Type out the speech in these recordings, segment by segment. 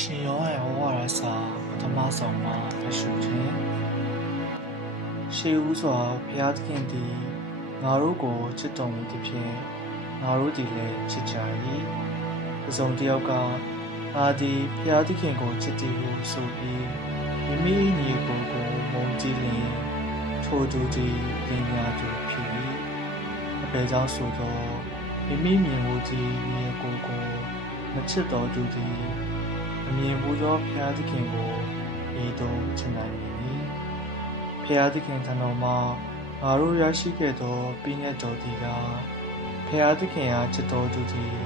ရှင်ရောဟန်ဩဝါဒစာပထမဆုံးမှာဖတ်ရှုခြင်းရှေးဦးစွာဘုရားသခင်သည်ငါတို့ကိုချစ်တော်မူသဖြင့်ငါတို့သည်လည်းချစ်ကြ၏အစုံတစ်ယောက်ကငါသည်ဘုရားသခင်ကိုချစ်သည်ဟုဆိုပြီးမိမိညီကိုယ်ကိုမုန်းကြည့်လျင်ထိုသူသည်ပညာသူဖြစ်၏အဘယ်ကြောင့်ဆိုတော့မိမိမြင်မှုသည်ညီကိုယ်ကိုမချစ်တော်သူသည်အမြင်ဘူးသောဘုရားသခင်ကိုဤသို့ချစ်နိုင်မည်။ဘုရားသခင်ထံတော်မှာငါတို့ရရှိခဲ့သောပညတ်တော်သည်ကဘုရားသခင်အားချစ်တော်သူသည်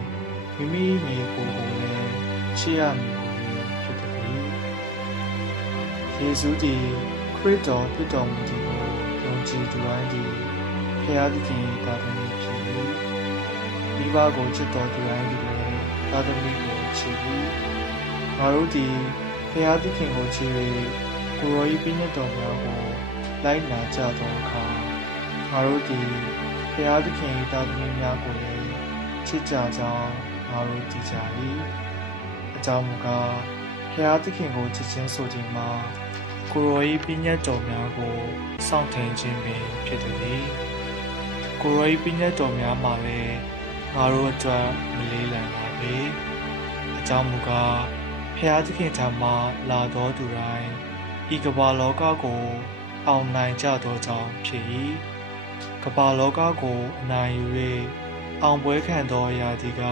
မိမိညီကိုယ်ကိုလည်းချစ်ရမည်ဖြစ်သည်။ယေရှုသည်ခရစ်တော်ဖြစ်တော်မူသည်ကိုယုံကြည်သူတိုင်းသည်ဘုရားသခင်၏သာသမီဖြစ်၏။မိဘကိုချစ်တော်သူတိုင်းသည်လည်းသာသမီကိုချစ်၏။ငါတို့သည်ဘုရားသခင်ကိုချစ်၍ကိုယ်တော်၏ပညတ်တော်များကိုလိုက်နာကြသောအခါငါတို့သည်ဘုရားသခင်၏သာသမီများကိုလည်းချစ်ကြကြောင်းငါတို့သိကြ၏အကြောင်းမူကားဘုရားသခင်ကိုချစ်ခြင်းဆိုခြင်းမှာကိုယ်တော်၏ပညတ်တော်များကိုစောင့်ထိန်ခြင်းပင်ဖြစ်သည်ကိုယ်တော်၏ပညတ်တော်များမှာလည်းငါတို့အတွက်မလေးလံပါပေအကြောင်းမူကားဘုရားသခင်ထံမှလာသောသူတိုင်းဤကမ္ဘာလောကကိုအောင်နိုင်ကြသောကြောင့်ဖြစ်၏ကမ္ဘာလောကကိုအနိုင်ယူ၍အောင်ပွဲခံသောအရာသည်က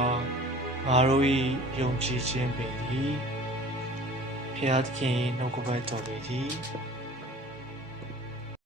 ငါတို့၏ယုံကြည်ခြင်းပေသည်ဘုရားသခင်နှုတ်ကပတ်တော်ပေသည်